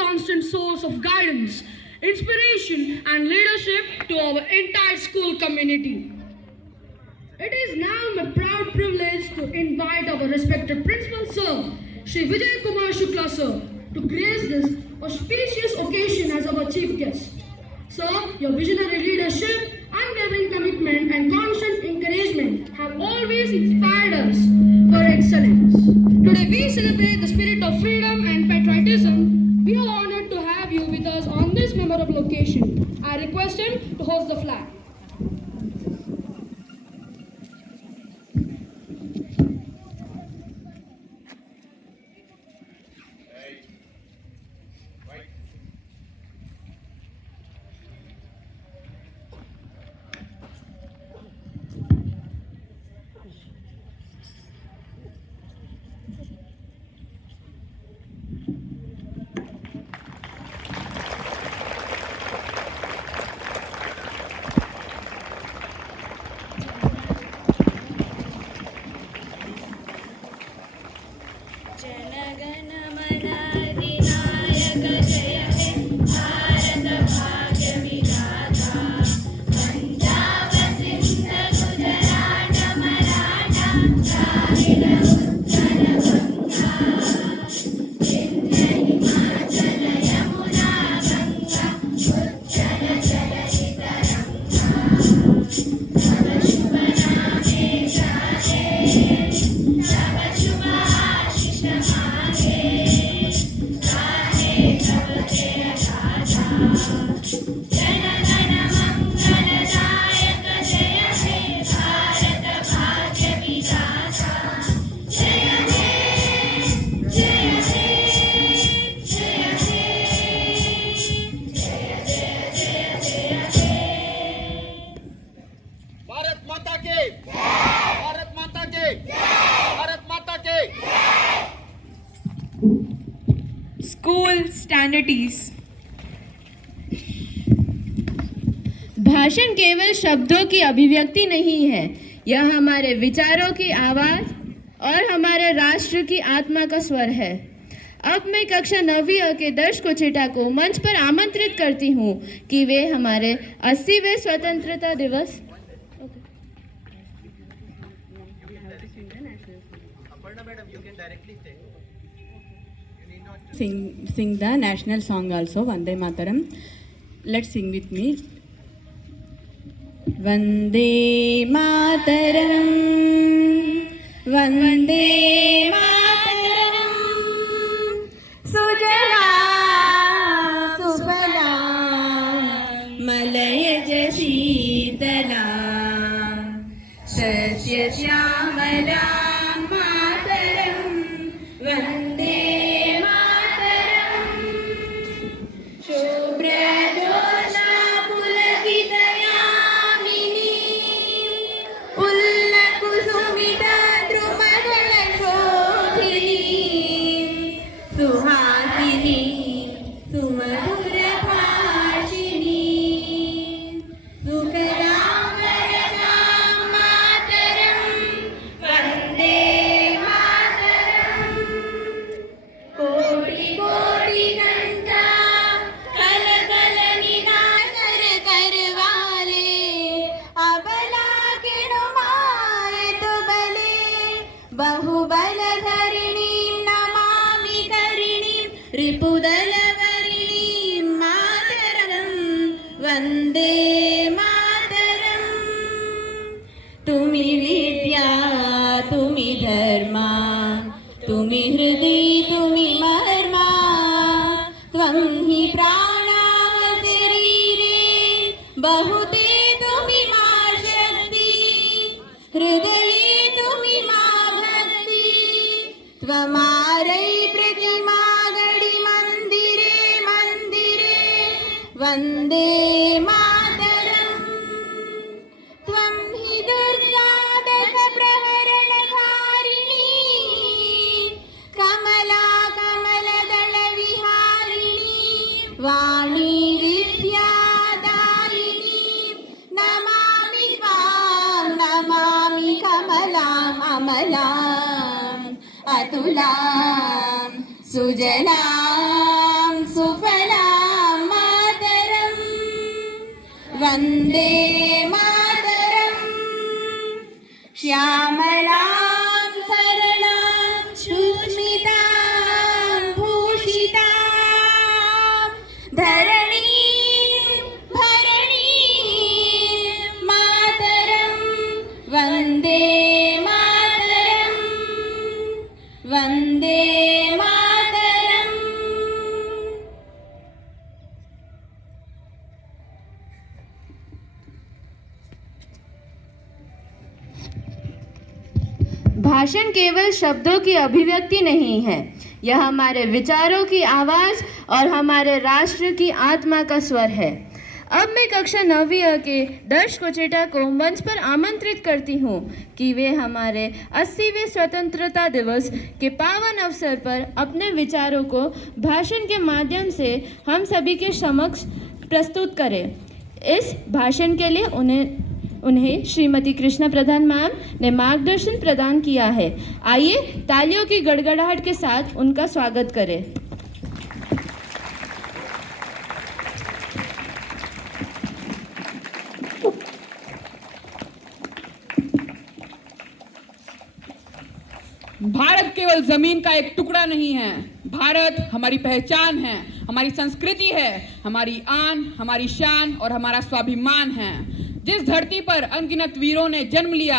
constant source of guidance, inspiration, and leadership to our entire school community. It is now my proud privilege to invite our respected principal sir, Shri Vijay Kumar Shukla sir, to grace this auspicious occasion as our chief guest. Sir, your visionary leadership, unwavering commitment, and constant encouragement have always inspired us for excellence. Today we celebrate the spirit of freedom and patriotism. We are honored to have you with us on this memorable occasion. I request him to host the flag. School स्टैंडर्डीज। भाषण केवल शब्दों की अभिव्यक्ति नहीं है, यह हमारे विचारों की आवाज और हमारे राष्ट्र की आत्मा का स्वर है। अब मैं कक्षा 9वीं के दर्श को चिटा को मंच पर आमंत्रित करती हूँ कि वे हमारे 80वें स्वतंत्रता दिवस sing the national song also, Vande Mataram. Let's sing with me. Vande Mataram, Vande Mataram, Sujala Subala Malayaj Sheetala Sasya Shyamala Mataram Vande बहुबलधरिणीं Namami करिणीं रिपुदलवरिणीं मातरं वन्दे मातरं। तुमि विद्या तुमि धर्मा तुमि हृदि तुमि मर्मा त्वं हि प्राणाः शरीरे बहुते तुमि मा शक्ति हृदये तुमि मा त्वमारै प्रतिमा गणि मंदिरे मंदिरे वन्दे मातरम्। त्वं हि दुर्गा दश प्रहरणधारिणी कमला कमलदल विहारिणी वाणी विद्यादायिनी नमामि त्वां नमामि कमलाम् अमलाम् अतुलां सुजलां वन्दे मातरम् श्यामलां सरलां सुस्मितां भूषितां धरणीं मातरं वन्दे मातरम् वन्दे मातरम्। भाषण केवल शब्दों की अभिव्यक्ति नहीं है, यह हमारे विचारों की आवाज़ और हमारे राष्ट्र की आत्मा का स्वर है। अब मैं कक्षा 9वीं अ के दर्श कोचेटा को मंच पर आमंत्रित करती हूँ कि वे हमारे 80वें स्वतंत्रता दिवस के पावन अवसर पर अपने विचारों को भाषण के माध्यम से हम सभी के समक्ष प्रस्तुत करें। इस भाषण के लिए उन्हें श्रीमती कृष्णा प्रधान मैम ने मार्गदर्शन प्रदान किया है। आइए तालियों की गड़गड़ाहट के साथ उनका स्वागत करें। भारत केवल जमीन का एक टुकड़ा नहीं है। भारत हमारी पहचान है, हमारी संस्कृति है, हमारी आन, हमारी शान और हमारा स्वाभिमान है। जिस धरती पर अनगिनत वीरों ने जन्म लिया,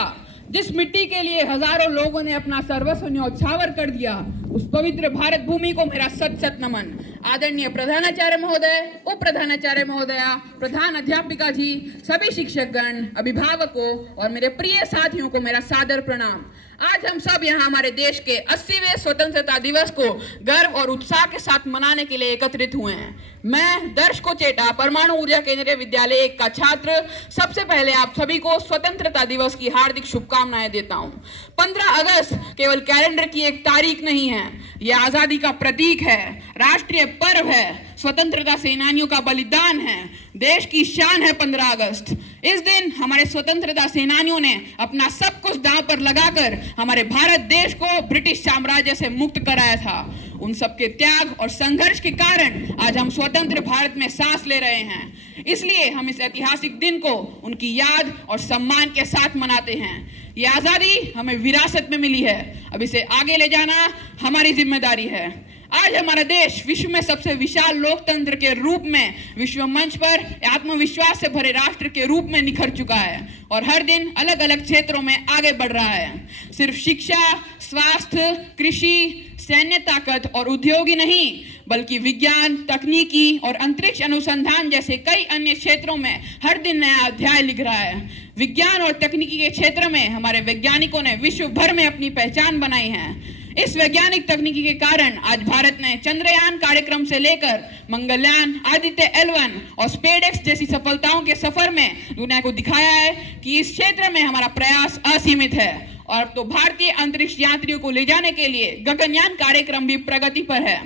जिस मिट्टी के लिए हजारों लोगों ने अपना सर्वस्व न्यौछावर कर दिया, उस पवित्र भारत भूमि को मेरा सत सत नमन। आदरणीय प्रधानाचार्य महोदय, उप प्रधानाचार्य महोदया, प्रधान अध्यापिका जी, सभी शिक्षकगण, अभिभावकों और मेरे प्रिय साथियों को मेरा सादर प्रणाम। आज हम सब यहाँ हमारे देश के 80वें स्वतंत्रता दिवस को गर्व और उत्साह के साथ मनाने के लिए एकत्रित हुए हैं। मैं दर्श कोचेटा परमाणु ऊर्जा केंद्रीय विद्यालय 1 का छात्र सबसे पहले आप सभी को स्वतंत्रता दिवस की हार्दिक शुभकामनाएं देता हूं। 15 अगस्त केवल कैलेंडर की एक तारीख नहीं है, यह आजादी का प्रतीक है, राष्ट्रीय पर्व है, स्वतंत्रता सेनानियों का बलिदान है, देश की शान है 15 अगस्त। इस दिन हमारे स्वतंत्रता सेनानियों ने अपना सब कुछ दांव पर लगाकर हमारे भारत देश को ब्रिटिश साम्राज्य से मुक्त कराया था। उन सबके त्याग और संघर्ष के कारण आज हम स्वतंत्र भारत में सांस ले रहे हैं। इसलिए हम इस ऐतिहासिक दिन को उनकी याद और सम्मान के साथ मनाते हैं। ये आजादी हमें विरासत में मिली है, अब इसे आगे ले जाना हमारी जिम्मेदारी है। आज हमारा देश विश्व में सबसे विशाल लोकतंत्र के रूप में विश्व मंच पर आत्मविश्वास से भरे राष्ट्र के रूप में निखर चुका है और हर दिन अलग अलग क्षेत्रों में आगे बढ़ रहा है। सिर्फ शिक्षा, स्वास्थ्य, कृषि, सैन्य ताकत और उद्योग ही नहीं, बल्कि विज्ञान, तकनीकी और अंतरिक्ष अनुसंधान जैसे कई अन्य क्षेत्रों में हर दिन नया अध्याय लिख रहा है। विज्ञान और तकनीकी के क्षेत्र में हमारे वैज्ञानिकों ने विश्व भर में अपनी पहचान बनाई है। इस वैज्ञानिक तकनीकी के कारण आज भारत ने चंद्रयान कार्यक्रम से लेकर मंगलयान, आदित्य L1 और स्पेसएक्स जैसी सफलताओं के सफर में दुनिया को दिखाया है कि इस क्षेत्र में हमारा प्रयास असीमित है। और तो भारतीय अंतरिक्ष यात्रियों को ले जाने के लिए गगनयान कार्यक्रम भी प्रगति पर है।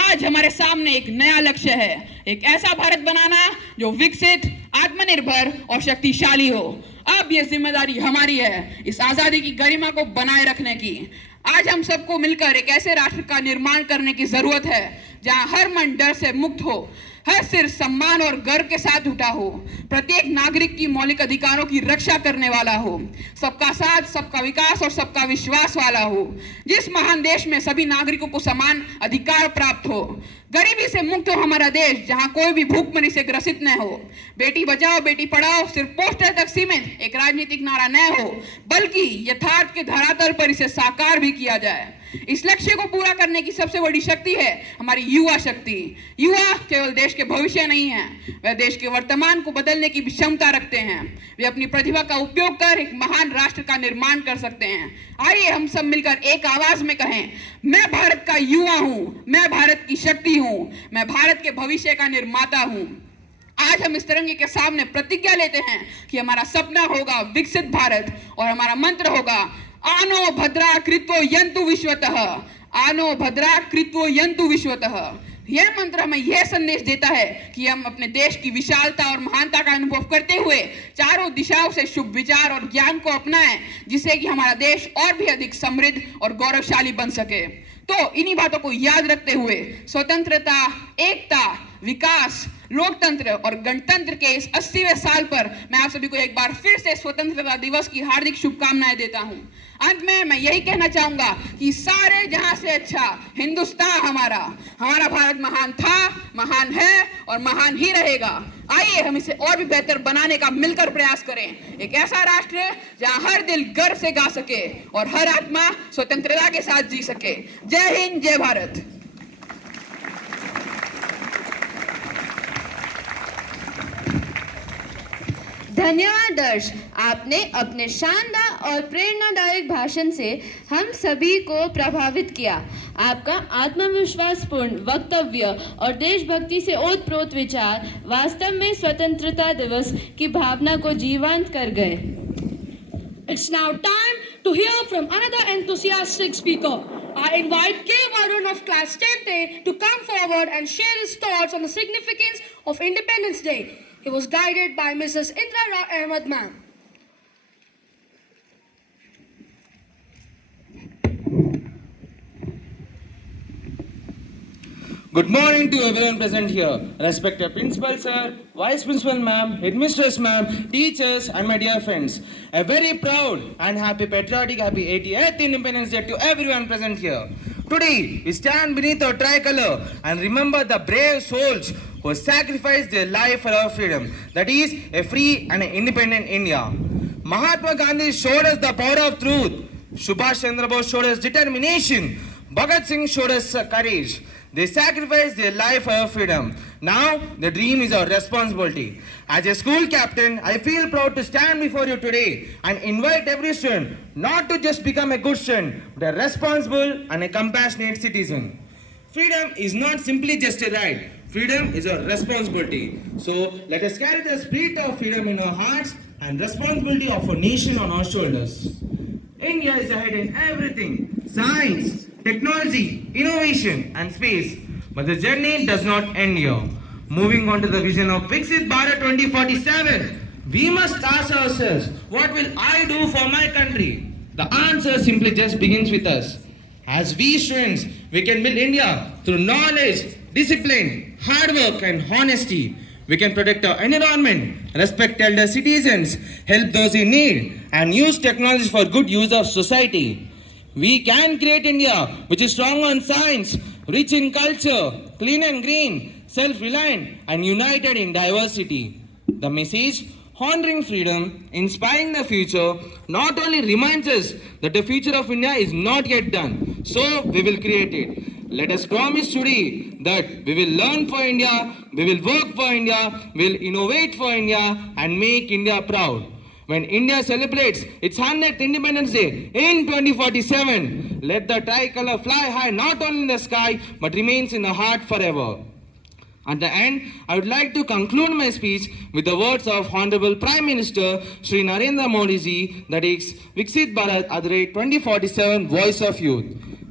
आज हमारे सामने एक नया लक्ष्य है, एक ऐसा भारत बनाना जो विकसित, आत्मनिर्भर और शक्तिशाली हो। अब यह जिम्मेदारी हमारी है इस आजादी की गरिमा को बनाए रखने की। आज हम सबको मिलकर एक ऐसे राष्ट्र का निर्माण करने की जरूरत है जहां हर मन डर से मुक्त हो, हर सिर सम्मान और गर्व के साथ उठा हो, प्रत्येक नागरिक की मौलिक अधिकारों की रक्षा करने वाला हो, सबका साथ, सबका विकास और सबका विश्वास वाला हो, जिस महान देश में सभी नागरिकों को समान अधिकार प्राप्त हो, गरीबी से मुक्त हो हमारा देश जहां कोई भी भूखमरी से ग्रसित न हो, बेटी बचाओ बेटी पढ़ाओ सिर्फ पोस्टर तक सीमित एक राजनीतिक नारा न हो, बल्कि यथार्थ के धरातल पर इसे साकार भी किया जाए। इस लक्ष्य को पूरा करने की सबसे बड़ी शक्ति है हमारी युवा शक्ति। युवा केवल देश के भविष्य नहीं है, वह देश के वर्तमान को बदलने की भी क्षमता रखते हैं। वे अपनी प्रतिभा का उपयोग कर एक महान राष्ट्र का निर्माण कर सकते हैं। आइए हम सब मिलकर एक आवाज में कहें, मैं भारत का युवा हूँ, मैं भारत की शक्ति हूँ, मैं भारत के भविष्य का निर्माता हूँ। आज हम इस तिरंगे के सामने प्रतिज्ञा लेते हैं कि हमारा सपना होगा विकसित भारत और हमारा मंत्र होगा आनो भद्रा कृत्वो यन्तु विश्वतः, आनो भद्रा कृत्वो यन्तु विश्वतः। यह मंत्र हमें यह संदेश देता है कि हम अपने देश की विशालता और महानता का अनुभव करते हुए चारों दिशाओं से शुभ विचार और ज्ञान को अपनाएं, जिससे कि हमारा देश और भी अधिक समृद्ध और गौरवशाली बन सके। तो इन्हीं बातों को याद रखते हुए स्वतंत्रता, एकता, विकास, लोकतंत्र और गणतंत्र के इस 80वें साल पर मैं आप सभी को एक बार फिर से स्वतंत्रता दिवस की हार्दिक शुभकामनाएं देता हूं। अंत में मैं यही कहना चाहूंगा कि सारे जहां से अच्छा हिंदुस्तान हमारा भारत महान था, महान है और महान ही रहेगा। आइए हम इसे और भी बेहतर बनाने का मिलकर प्रयास करें। एक ऐसा राष्ट्र जहां हर दिल गर्व से गा सके और हर आत्मा स्वतंत्रता के साथ जी सके। जय हिंद, जय भारत। धन्यवाद हर्ष, आपने अपने शानदार और प्रेरणादायक भाषण से हम सभी को प्रभावित किया। आपका आत्मविश्वासपूर्ण वक्तव्य और देशभक्ति से ओतप्रोत विचार वास्तव में स्वतंत्रता दिवस की भावना को जीवंत कर गए। It's now time to hear from another enthusiastic speaker. I invite K. Varun of Class 10th to come forward and share his thoughts on the significance of Independence Day. He was guided by Mrs. Indra Ahmed ma'am. Good morning to everyone present here. Respected Principal Sir, Vice Principal Ma'am, Headmistress Ma'am, teachers and my dear friends. A very proud and happy patriotic happy 88th Independence Day to everyone present here. Today, we stand beneath our tricolor and remember the brave souls who sacrificed their life for our freedom. That is, a free and independent India. Mahatma Gandhi showed us the power of truth. Subhash Chandra Bose showed us determination. Bhagat Singh showed us courage. They sacrificed their life for our freedom. Now, the dream is our responsibility. As a school captain, I feel proud to stand before you today and invite every student not to just become a good student, but a responsible and a compassionate citizen. Freedom is not simply just a right. Freedom is a responsibility. So, let us carry the spirit of freedom in our hearts and responsibility of our nation on our shoulders. India is ahead in everything. Science, technology, innovation and space. But the journey does not end here. Moving on to the vision of Viksit Bharat 2047, we must ask ourselves, what will I do for my country? The answer simply just begins with us. As we students, we can build India through knowledge, discipline, hard work and honesty. We can protect our environment, respect elder citizens, help those in need and use technology for good use of society. We can create India which is strong on science, rich in culture, clean and green, self-reliant and united in diversity. The message, honoring freedom, inspiring the future, not only reminds us that the future of India is not yet done, so we will create it. Let us promise today that we will learn for India, we will work for India, we will innovate for India and make India proud. When India celebrates its 100th Independence Day in 2047, let the tricolor fly high not only in the sky but remains in the heart forever. At the end, I would like to conclude my speech with the words of Honorable Prime Minister Shri Narendra Modi ji, that is Viksit Bharat at the rate 2047 Voice of Youth.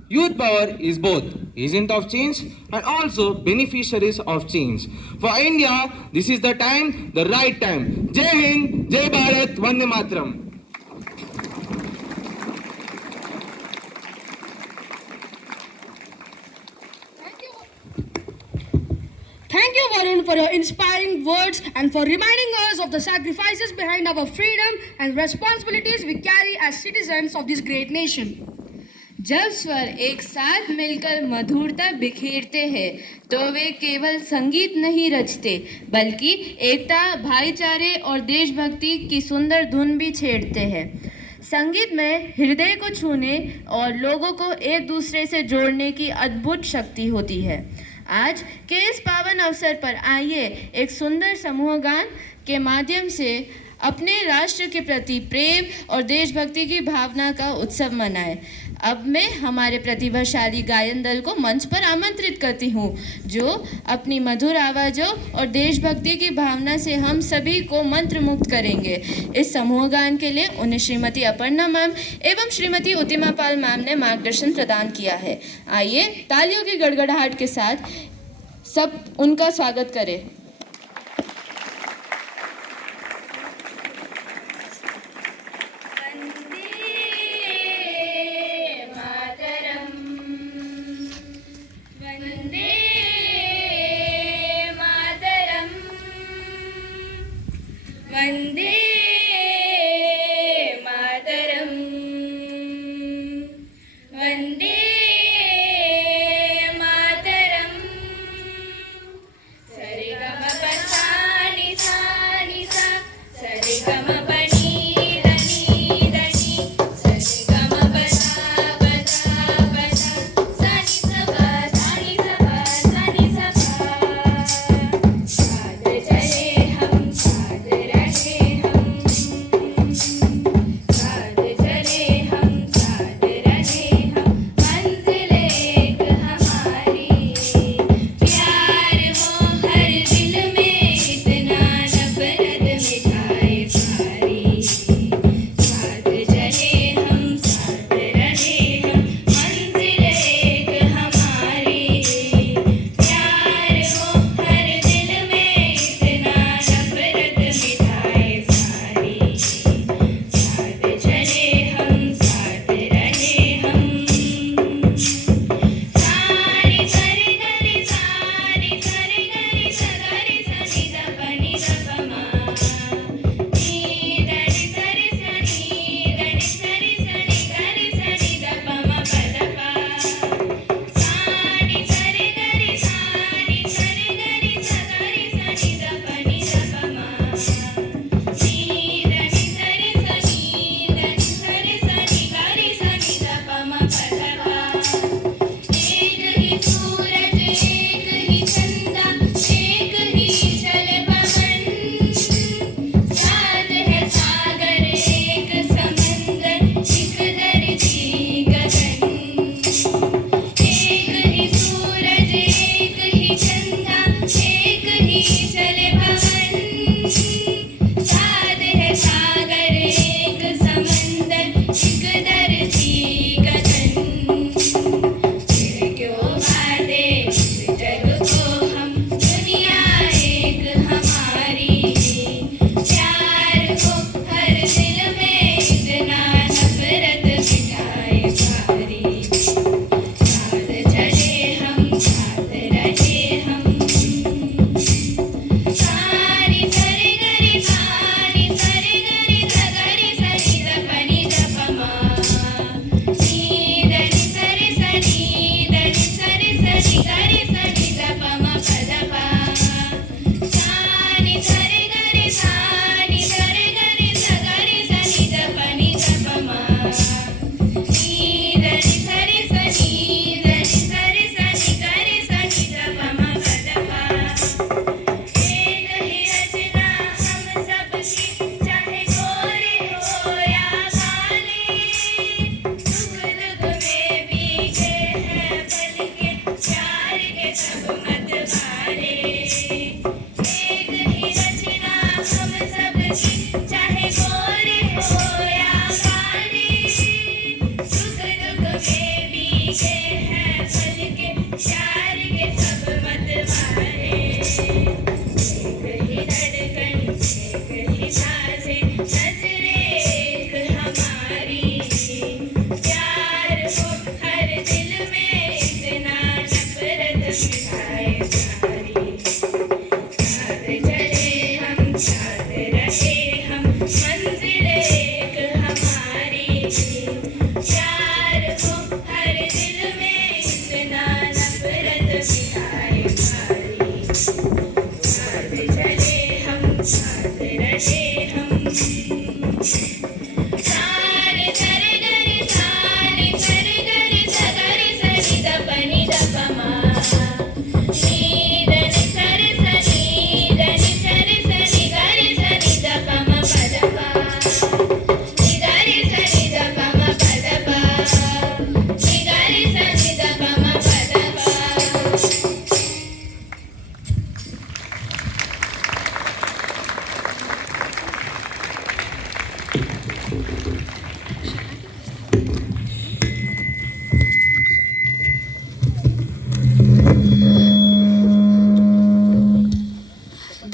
Youth power is both agent of change and also beneficiaries of change. For India, this is the time, the right time. Jai Hind, Jai Bharat, Vande Mataram. Thank you, Varun, for your inspiring words and for reminding us of the sacrifices behind our freedom and responsibilities we carry as citizens of this great nation. जब स्वर एक साथ मिलकर मधुरता बिखेरते हैं तो वे केवल संगीत नहीं रचते बल्कि एकता, भाईचारे और देशभक्ति की सुंदर धुन भी छेड़ते हैं। संगीत में हृदय को छूने और लोगों को एक दूसरे से जोड़ने की अद्भुत शक्ति होती है। आज के इस पावन अवसर पर आइए एक सुंदर समूह गान के माध्यम से अपने राष्ट्र के प्रति प्रेम और देशभक्ति की भावना का उत्सव मनाएं। अब मैं हमारे प्रतिभाशाली गायन दल को मंच पर आमंत्रित करती हूँ, जो अपनी मधुर आवाज़ों और देशभक्ति की भावना से हम सभी को मंत्रमुग्ध करेंगे। इस समूह गान के लिए उन्हें श्रीमती अपर्णा मैम एवं श्रीमती उतिमा पाल मैम ने मार्गदर्शन प्रदान किया है। आइए तालियों की गड़गड़ाहट के साथ सब उनका स्वागत करें। वंदे मातरम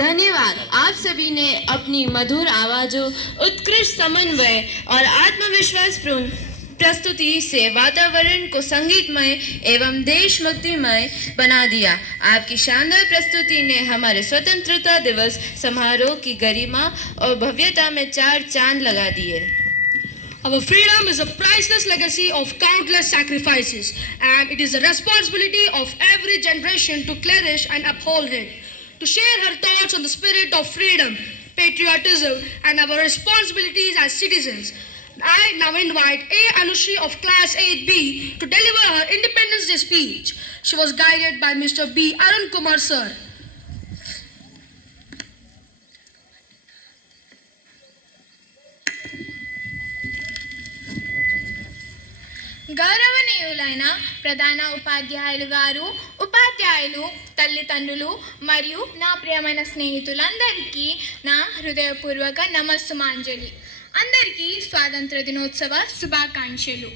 धन्यवाद। आप सभी ने अपनी मधुर आवाज़ों, उत्कृष्ट समन्वय और आत्मविश्वास प्रस्तुति से वातावरण को संगीतमय एवं देशभक्तिमय बना दिया। आपकी शानदार प्रस्तुति ने हमारे स्वतंत्रता दिवस समारोह की गरिमा और भव्यता में 4 चांद लगा दिए। Our freedom is a priceless legacy of countless sacrifices, and it is the responsibility of every generation to cherish and uphold it. To share her thoughts on the spirit of freedom, patriotism, and our responsibilities as citizens, I now invite A. Anushri of Class 8B to deliver her Independence Day speech. She was guided by Mr. B. Arun Kumar sir. గౌరవనీయులైన ప్రధాన ఉపాధ్యాయులు గారు, ఉపాధ్యాయులు, తల్లిదండ్రులు మరియు నా ప్రియమైన స్నేహితులందరికీ నా హృదయపూర్వక నమస్సుమాంజలి. అందరికీ స్వాతంత్ర దినోత్సవ శుభాకాంక్షలు.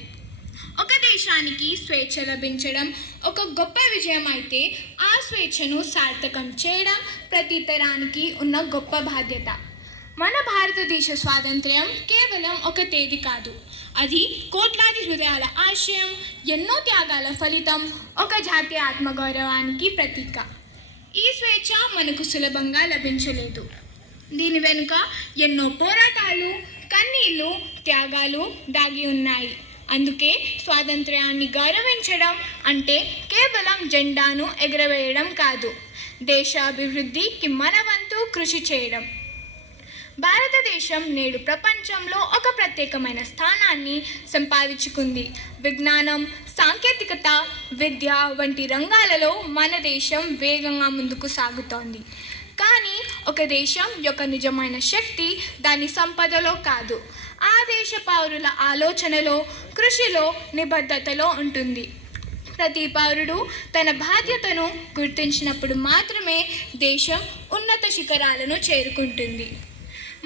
ఒక దేశానికి స్వేచ్ఛ లభించడం ఒక గొప్ప విజయం అయితే ఆ స్వేచ్ఛను సార్థకం చేయడం ప్రతి తరానికి ఉన్న గొప్ప బాధ్యత. మన భారతదేశ స్వాతంత్ర్యం కేవలం ఒక తేదీ కాదు, అది కోట్లాది హృదయాల ఆశయం, ఎన్నో త్యాగాల ఫలితం, ఒక జాతీయ ఆత్మగౌరవానికి ప్రతీక. ఈ స్వేచ్ఛ మనకు సులభంగా లభించలేదు. దీని వెనుక ఎన్నో పోరాటాలు, కన్నీళ్ళు, త్యాగాలు దాగి ఉన్నాయి. అందుకే స్వాతంత్ర్యాన్ని గౌరవించడం అంటే కేవలం జెండాను ఎగురవేయడం కాదు, దేశాభివృద్ధికి మన వంతు కృషి చేయడం. భారతదేశం నేడు ప్రపంచంలో ఒక ప్రత్యేకమైన స్థానాన్ని సంపాదించుకుంది. విజ్ఞానం, సాంకేతికత, విద్య వంటి రంగాలలో మన దేశం వేగంగా ముందుకు సాగుతోంది. కానీ ఒక దేశం యొక్క నిజమైన శక్తి దాని సంపదలో కాదు, ఆ దేశ పౌరుల ఆలోచనలో, కృషిలో, నిబద్ధతలో ఉంటుంది. ప్రతి పౌరుడు తన బాధ్యతను గుర్తించినప్పుడు మాత్రమే దేశం ఉన్నత శిఖరాలను చేరుకుంటుంది.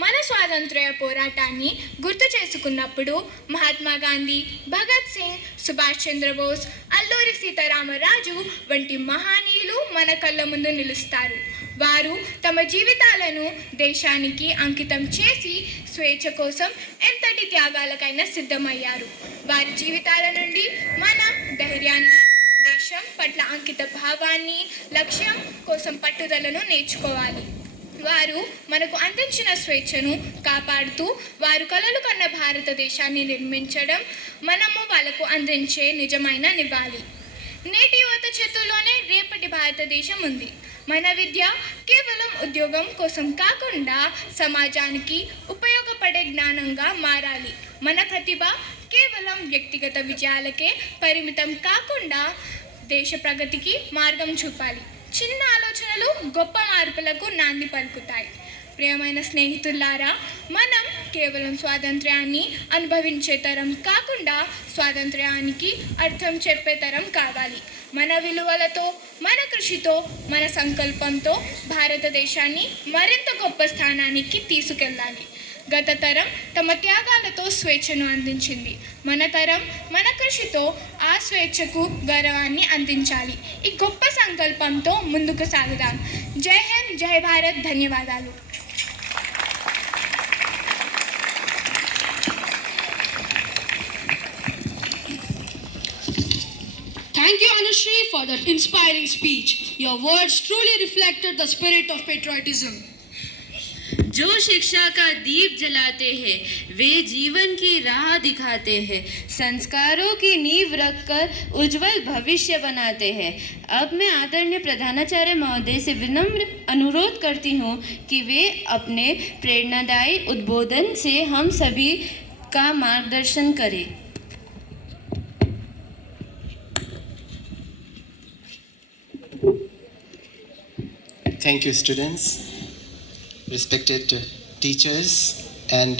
మన స్వాతంత్ర్య పోరాటాన్ని గుర్తు చేసుకున్నప్పుడు మహాత్మా గాంధీ, భగత్ సింగ్, సుభాష్ చంద్రబోస్, అల్లూరి సీతారామరాజు వంటి మహనీయులు మన కళ్ళ ముందు నిలుస్తారు. వారు తమ జీవితాలను దేశానికి అంకితం చేసి స్వేచ్ఛ కోసం ఎంతటి త్యాగాలకైనా సిద్ధమయ్యారు. వారి జీవితాల నుండి మన ధైర్యాన్ని, దేశం పట్ల అంకిత భావాన్ని, లక్ష్యం కోసం పట్టుదలను నేర్చుకోవాలి. వారు మనకు అందించిన స్వేచ్ఛను కాపాడుతూ వారు కలలు కన్న భారతదేశాన్ని నిర్మించడం మనము వాళ్ళకు అందించే నిజమైన నివాళి. నేటి యువత చేతుల్లోనే రేపటి భారతదేశం ఉంది. మన విద్య కేవలం ఉద్యోగం కోసం కాకుండా సమాజానికి ఉపయోగపడే జ్ఞానంగా మారాలి. మన ప్రతిభ కేవలం వ్యక్తిగత విజయాలకే పరిమితం కాకుండా దేశ ప్రగతికి మార్గం చూపాలి. చిన్న ఆలోచనలు గొప్ప మార్పులకు నాంది పలుకుతాయి. ప్రియమైన స్నేహితులారా, మనం కేవలం స్వాతంత్ర్యాన్ని అనుభవించే తరం కాకుండా స్వాతంత్ర్యానికి అర్థం చెప్పే తరం కావాలి. మన విలువలతో, మన కృషితో, మన సంకల్పంతో భారతదేశాన్ని మరింత గొప్ప స్థానానికి తీసుకెళ్ళాలి. గత తరం తమ త్యాగాలతో స్వేచ్ఛను అందించింది. మన తరం మన కృషితో ఆ స్వేచ్ఛకు గౌరవాన్ని అందించాలి. ఈ గొప్ప సంకల్పంతో ముందుకు సాగుదాం. జై హింద్, జై భారత్. ధన్యవాదాలు. Thank you, Anushri, for that inspiring speech. Your words truly reflected the spirit of patriotism. जो शिक्षा का दीप जलाते हैं वे जीवन की राह दिखाते हैं, संस्कारों की नींव रखकर उज्जवल भविष्य बनाते हैं। अब मैं आदरणीय प्रधानाचार्य महोदय से विनम्र अनुरोध करती हूँ कि वे अपने प्रेरणादायी उद्बोधन से हम सभी का मार्गदर्शन करें। Thank you, students, respected teachers, and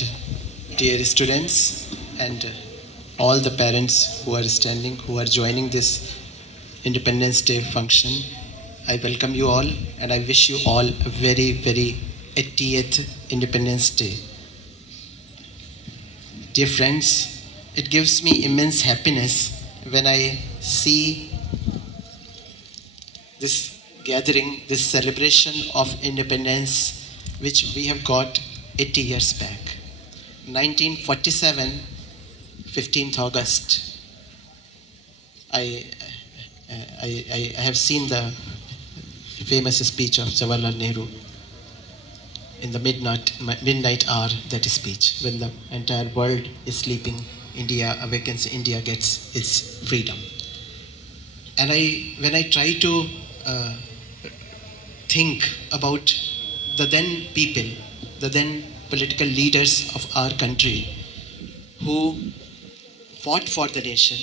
dear students, and all the parents who are standing, who are joining this Independence Day function. I welcome you all, and I wish you all a very, very 80th Independence Day. Dear friends, it gives me immense happiness when I see this gathering, this celebration of independence which we have got 80 years back. 1947, 15th August. I have seen the famous speech of Jawaharlal Nehru in the midnight hour, that speech, when the entire world is sleeping, India awakens, India gets its freedom. And when I try to think about the then people, the then political leaders of our country who fought for the nation,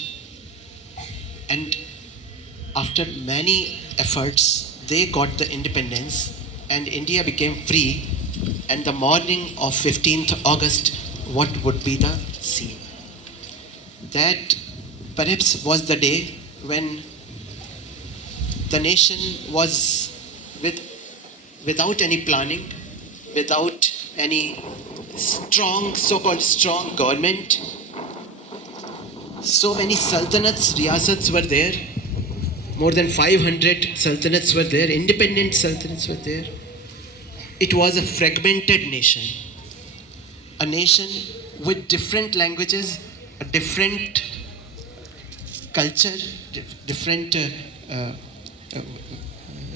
and after many efforts, they got the independence and India became free. And the morning of 15th August, what would be the scene? That perhaps was the day when the nation was without any planning, without any strong, so-called strong government. So many sultanats, riyasats were there. More than 500 sultanats were there, independent sultanates were there. It was a fragmented nation. A nation with different languages, a different culture, different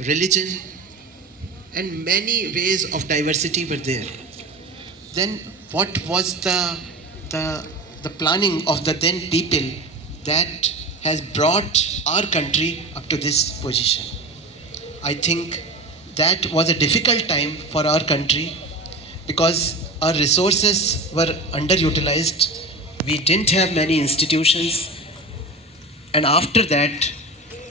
religion, and many ways of diversity were there. Then what was the planning of the then people that has brought our country up to this position? I think that was a difficult time for our country because our resources were underutilized. We didn't have many institutions. And after that,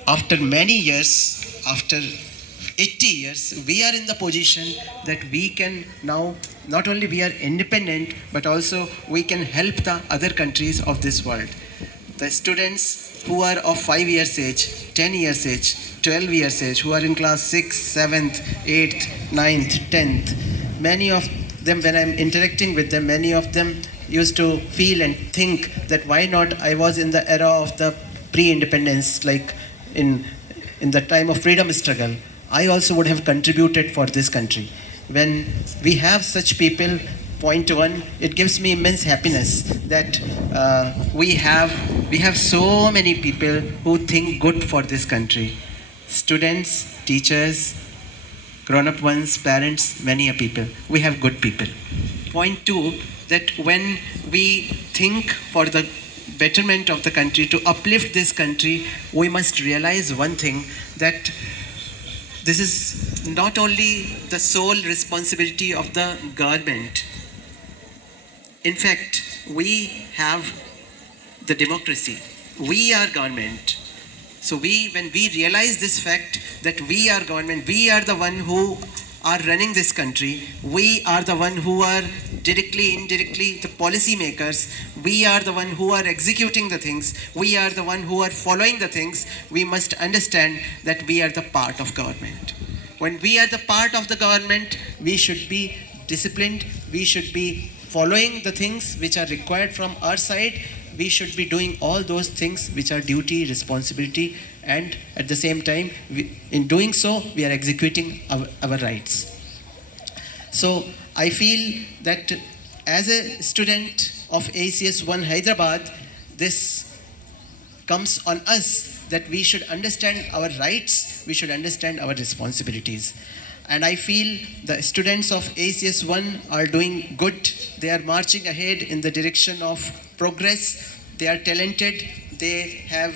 after many years, after 80 years, we are in the position that we can now, not only we are independent, but also we can help the other countries of this world. The students who are of 5 years age, 10 years age, 12 years age, who are in class 6th, 7th, 8th, 9th, 10th, many of them, when I'm interacting with them, many of them used to feel and think that why not I was in the era of the pre-independence, like in the time of freedom struggle, I also would have contributed for this country. When we have such people, point one, it gives me immense happiness that we have so many people who think good for this country. Students, teachers, grown-up ones, parents, many a people. We have good people. Point two, that when we think for the betterment of the country, to uplift this country, we must realize one thing, that this is not only the sole responsibility of the government. In fact, we have the democracy. We are government. So when we realize this fact that we are government, we are the one who are running this country, we are the one who are directly, indirectly the policy makers, we are the one who are executing the things, we are the one who are following the things, we must understand that we are the part of government. When we are the part of the government, we should be disciplined, we should be following the things which are required from our side, we should be doing all those things which are duty, responsibility, and at the same time, in doing so, we are executing our rights. So I feel that as a student of ACS 1 Hyderabad, this comes on us that we should understand our rights, we should understand our responsibilities. And I feel the students of ACS 1 are doing good. They are marching ahead in the direction of progress. They are talented. They have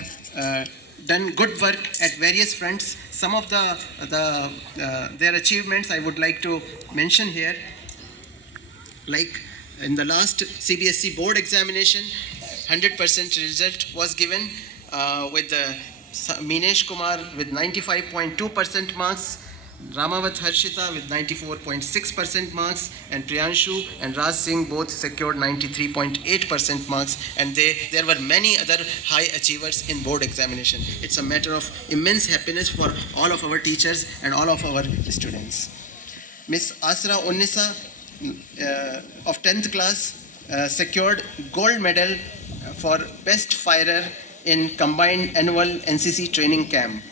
done good work at various fronts. Some of their achievements I would like to mention here. Like in the last CBSE board examination, 100% result was given with Minesh Kumar with 95.2% marks, Ramavat Harshita with 94.6% marks, and Priyanshu and Raj Singh both secured 93.8% marks, and there were many other high achievers in board examination. It's a matter of immense happiness for all of our teachers and all of our students. Miss Asra Unnisa of 10th class secured gold medal for best firer in combined annual NCC training camp.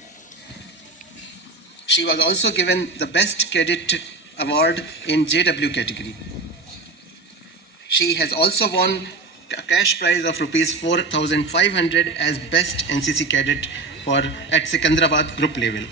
She was also given the Best Cadet Award in JW category. She has also won a cash prize of rupees 4,500 as Best NCC Cadet at Secunderabad group level.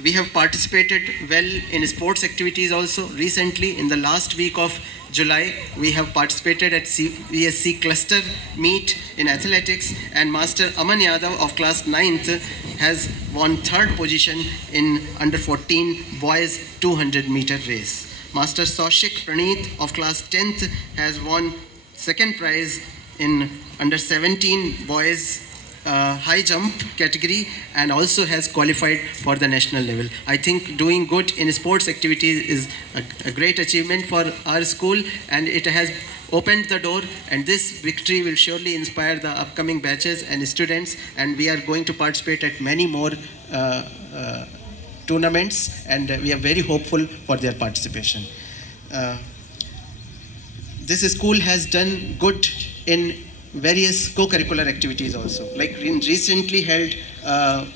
We have participated well in sports activities also. Recently, in the last week of July, we have participated at VSC cluster meet in athletics, and Master Aman Yadav of class 9th has won 3rd position in under 14 boys 200 meter race. Master Saushik Praneeth of class 10th has won 2nd prize in under 17 boys high jump category, and also has qualified for the national level. I think doing good in sports activities is a great achievement for our school, and it has opened the door, and this victory will surely inspire the upcoming batches and students, and we are going to participate at many more tournaments, and we are very hopeful for their participation. This school has done good in various co-curricular activities also. Like in recently held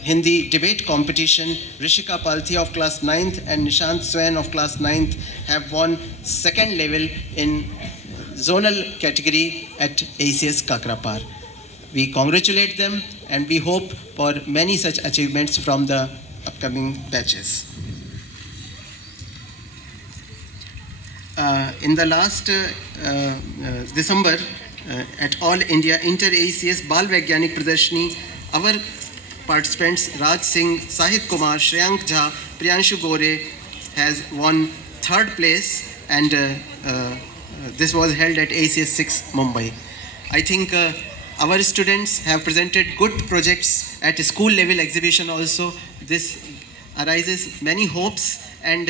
Hindi debate competition, Rishika Palthi of class 9th and Nishant Swain of class 9th have won 2nd level in zonal category at ACS Kakrapar. We congratulate them, and we hope for many such achievements from the upcoming batches. In the last December, at All India Inter-ACS Bal Vaigyanik Pradarshini, our participants Raj Singh, Sahit Kumar, Shreyank Jha, Priyanshu Gore has won 3rd place, and this was held at ACS 6 Mumbai. I think our students have presented good projects at school level exhibition also. This arises many hopes, and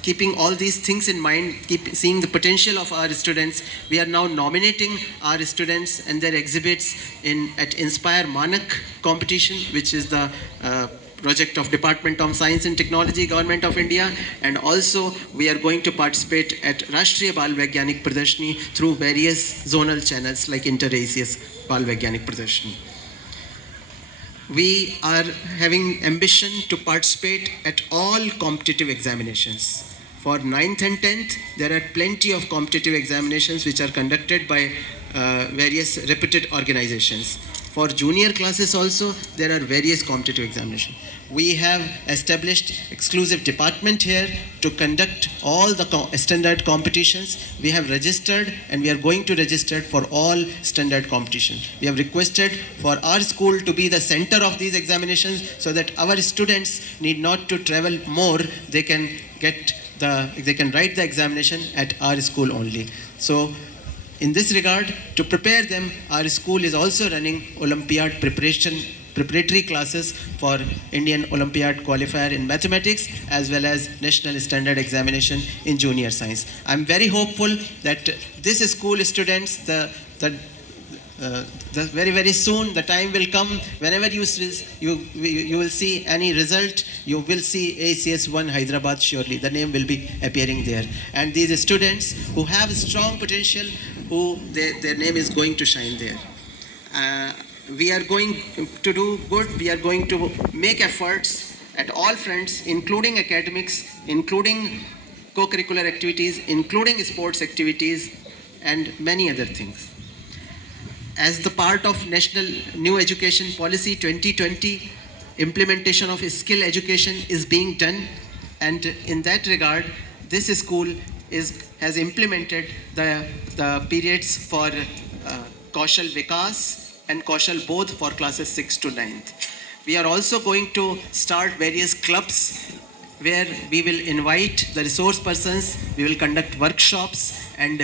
keeping all these things in mind, keep seeing the potential of our students, we are now nominating our students and their exhibits at Inspire Manak competition, which is the project of Department of Science and Technology, Government of India, and also we are going to participate at Rashtriya Bal Vaigyanik Pradarshini through various zonal channels like Inter-ACS Bal Vaigyanik Pradarshini. We are having ambition to participate at all competitive examinations. For 9th and 10th, there are plenty of competitive examinations which are conducted by various reputed organizations. For junior classes also, there are various competitive examinations. We have established exclusive department here to conduct all the standard competitions. We have registered, and we are going to register for all standard competitions. We have requested for our school to be the center of these examinations so that our students need not to travel more. They can write the examination at our school only. So in this regard, to prepare them, our school is also running Olympiad preparatory classes for Indian Olympiad qualifier in mathematics as well as national standard examination in junior science. I'm very hopeful that this school students, very, very soon the time will come whenever you will see any result, you will see ACS 1 Hyderabad surely. The name will be appearing there. And these students who have strong potential, their name is going to shine there. We are going to do good. We are going to make efforts at all fronts, including academics, including co-curricular activities, including sports activities, and many other things. As the part of National New Education Policy 2020, implementation of skill education is being done, and in that regard, this school has implemented the periods for Kaushal Vikas and Kaushal both for classes 6 to 9th. We are also going to start various clubs where we will invite the resource persons, we will conduct workshops, and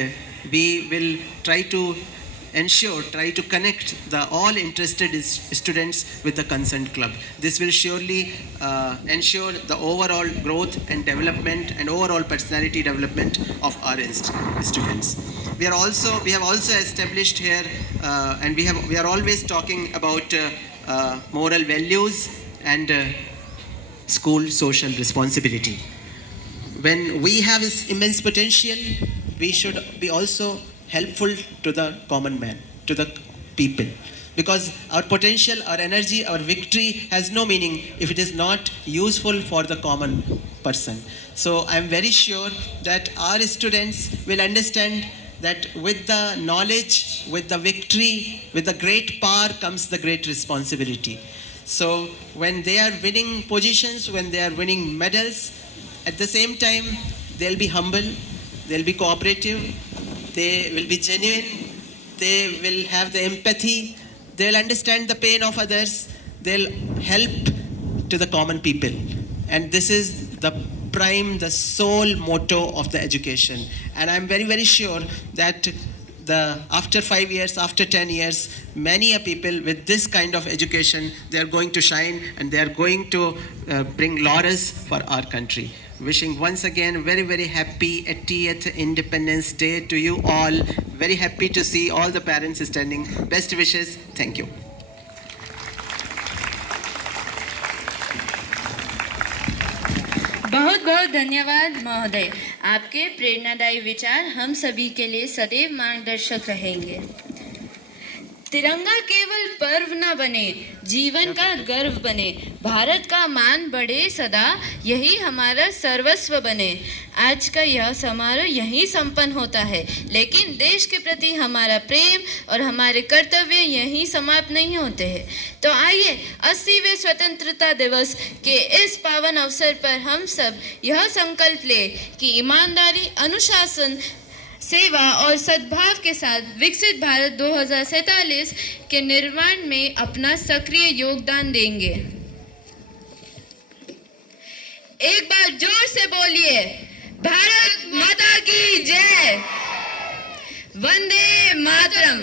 we will try to connect the all interested students with the concerned club. This will surely ensure the overall growth and development and overall personality development of our students. We have also established here, and we are always talking about moral values and school social responsibility. When we have this immense potential, we should be also helpful to the common man, to the people. because our potential, our energy, our victory has no meaning if it is not useful for the common person. So I'm very sure that our students will understand that with the knowledge, with the victory, with the great power comes the great responsibility. So when they are winning positions, when they are winning medals, at the same time they'll be humble, they'll be cooperative, they will be genuine, they will have the empathy, they'll understand the pain of others, they'll help to the common people. And this is the prime, the sole motto of the education. And I'm very, very sure that after 5 years, after 10 years, many a people with this kind of education, they are going to shine and they are going to bring laurels for our country. Wishing once again very, very happy 80th Independence Day to you all. Very happy to see all the parents standing. Best wishes. Thank you. बहुत बहुत धन्यवाद महोदय। आपके प्रेरणादायी विचार हम सभी के लिए सदैव मार्गदर्शक रहेंगे। तिरंगा केवल पर्व न बने, जीवन का गर्व बने, भारत का मान बढ़े सदा, यही हमारा सर्वस्व बने। आज का यह समारोह यहीं संपन्न होता है, लेकिन देश के प्रति हमारा प्रेम और हमारे कर्तव्य यहीं समाप्त नहीं होते हैं। तो आइए 80वें स्वतंत्रता दिवस के इस पावन अवसर पर हम सब यह संकल्प लें कि ईमानदारी, अनुशासन, सेवा और सद्भाव के साथ विकसित भारत 2047 के निर्माण में अपना सक्रिय योगदान देंगे। एक बार जोर से बोलिए, भारत माता की जय, वंदे मातरम।